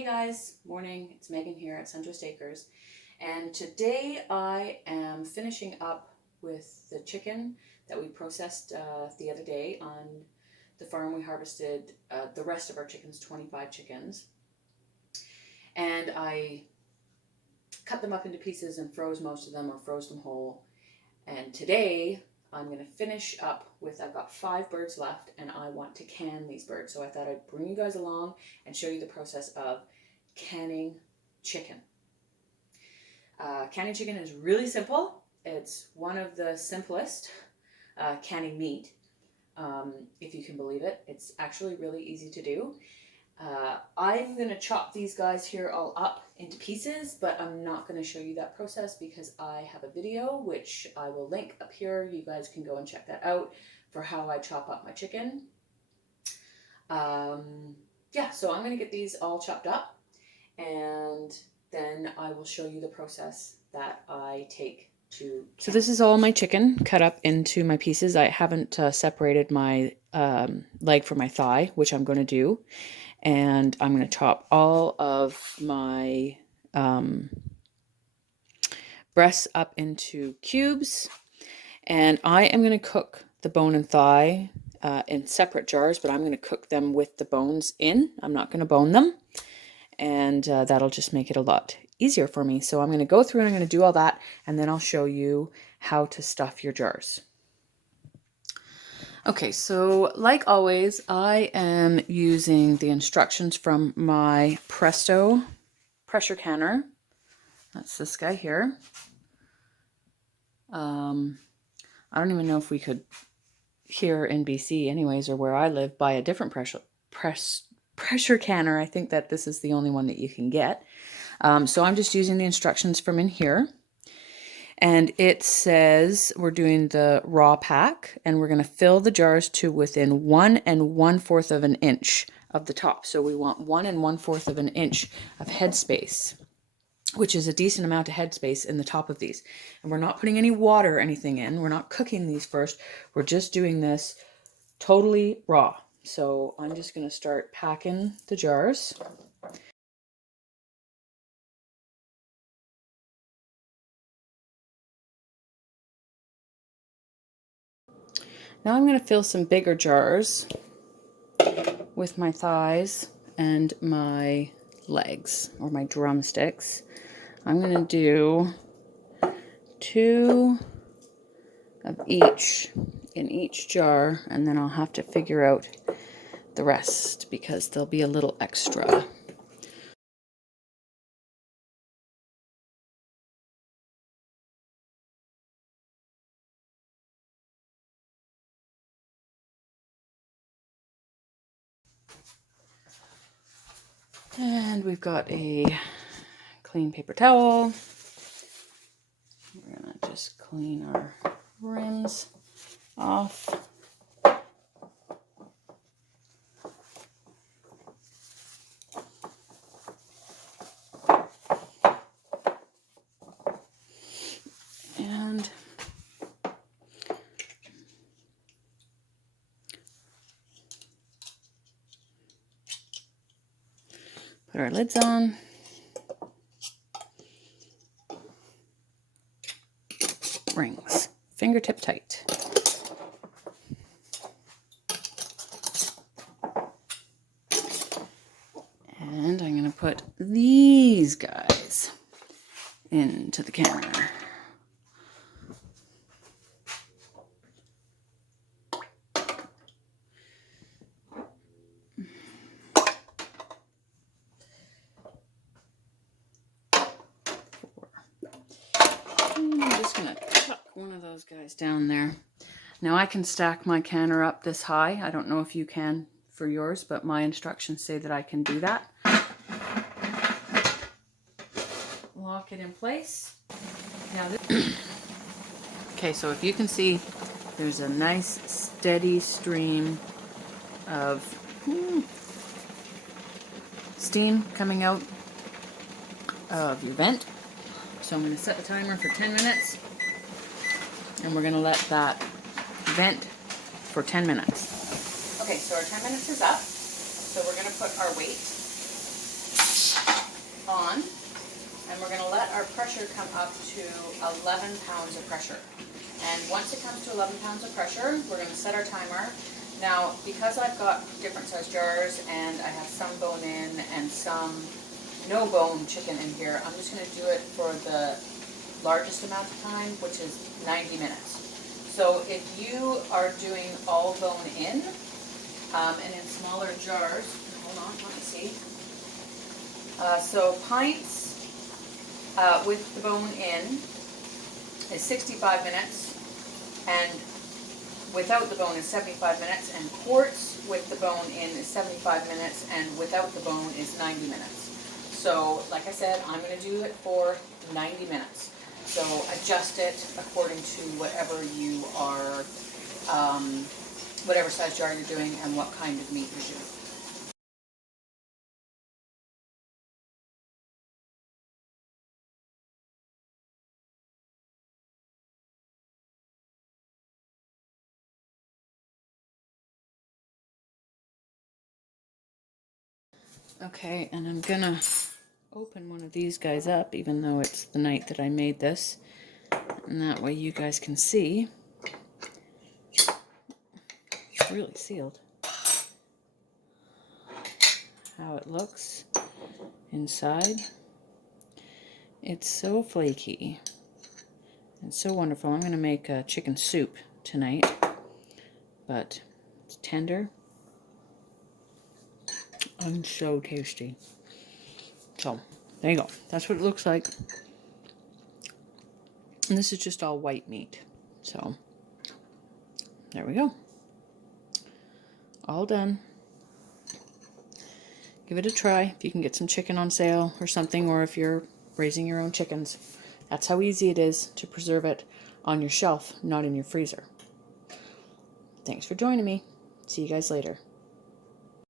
Hey guys, morning. It's Megan here at Suntrust Acres, and today I am finishing up with the chicken that we processed the other day on the farm. We harvested the rest of our chickens, 25 chickens, and I cut them up into pieces and froze most of them or froze them whole. And today I'm going to finish up with, I've got 5 birds left and I want to can these birds. So I thought I'd bring you guys along and show you the process of canning chicken. Canning chicken is really simple. It's one of the simplest canning meat, if you can believe it. It's actually really easy to do. I'm going to chop these guys here all up into pieces, but I'm not going to show you that process because I have a video which I will link up here. You guys can go and check that out for how I chop up my chicken. Yeah, so I'm going to get these all chopped up and then I will show you the process that I take to. So this is all my chicken cut up into my pieces. I haven't separated my leg from my thigh, which I'm going to do. And I'm going to chop all of my breasts up into cubes. And I am going to cook the bone and thigh in separate jars, but I'm going to cook them with the bones in. I'm not going to bone them. And that'll just make it a lot easier for me. So I'm going to go through and I'm going to do all that. And then I'll show you how to stuff your jars. Okay, so like always, I am using the instructions from my Presto pressure canner. That's this guy here. I don't even know if we could, here in BC anyways, or where I live, buy a different pressure canner. I think that this is the only one that you can get. So I'm just using the instructions from in here. And it says we're doing the raw pack and we're going to fill the jars to within 1 1/4 of an inch of the top. So we want 1 1/4 of an inch of headspace, which is a decent amount of headspace in the top of these. And we're not putting any water or anything in. We're not cooking these first. We're just doing this totally raw. So I'm just going to start packing the jars. Now I'm going to fill some bigger jars with my thighs and my legs, or my drumsticks. I'm going to do 2 of each in each jar, and then I'll have to figure out the rest because there'll be a little extra. And we've got a clean paper towel. We're going to just clean our rims off. And put our lids on. Rings, fingertip tight. And I'm going to put these guys into the canner. And I'm just going to tuck one of those guys down there. Now I can stack my canner up this high. I don't know if you can for yours, but my instructions say that I can do that. Lock it in place. Now okay, so if you can see, there's a nice steady stream of steam coming out of your vent. So I'm going to set the timer for 10 minutes and we're going to let that vent for 10 minutes. Okay, so our 10 minutes is up. So we're going to put our weight let our pressure come up to 11 pounds of pressure. And once it comes to 11 pounds of pressure, we're going to set our timer. Now, because I've got different size jars and I have some bone in and some no bone chicken in here, I'm just going to do it for the largest amount of time, which is 90 minutes. So if you are doing all bone in and in smaller jars, hold on, let me see. So pints with the bone in is 65 minutes, and without the bone is 75 minutes, and quarts with the bone in is 75 minutes, and without the bone is 90 minutes. So, like I said, I'm going to do it for 90 minutes. So adjust it according to whatever you are, whatever size jar you're doing and what kind of meat you're doing. Okay, and I'm gonna open one of these guys up, even though it's the night that I made this, and that way you guys can see. It's really sealed. How it looks inside. It's so flaky and so wonderful. I'm gonna make a chicken soup tonight, but it's tender and so tasty. So there you go. That's what it looks like. And this is just all white meat. So there we go. All done. Give it a try if you can get some chicken on sale or something, or if you're raising your own chickens. That's how easy it is to preserve it on your shelf, not in your freezer. Thanks for joining me. See you guys later.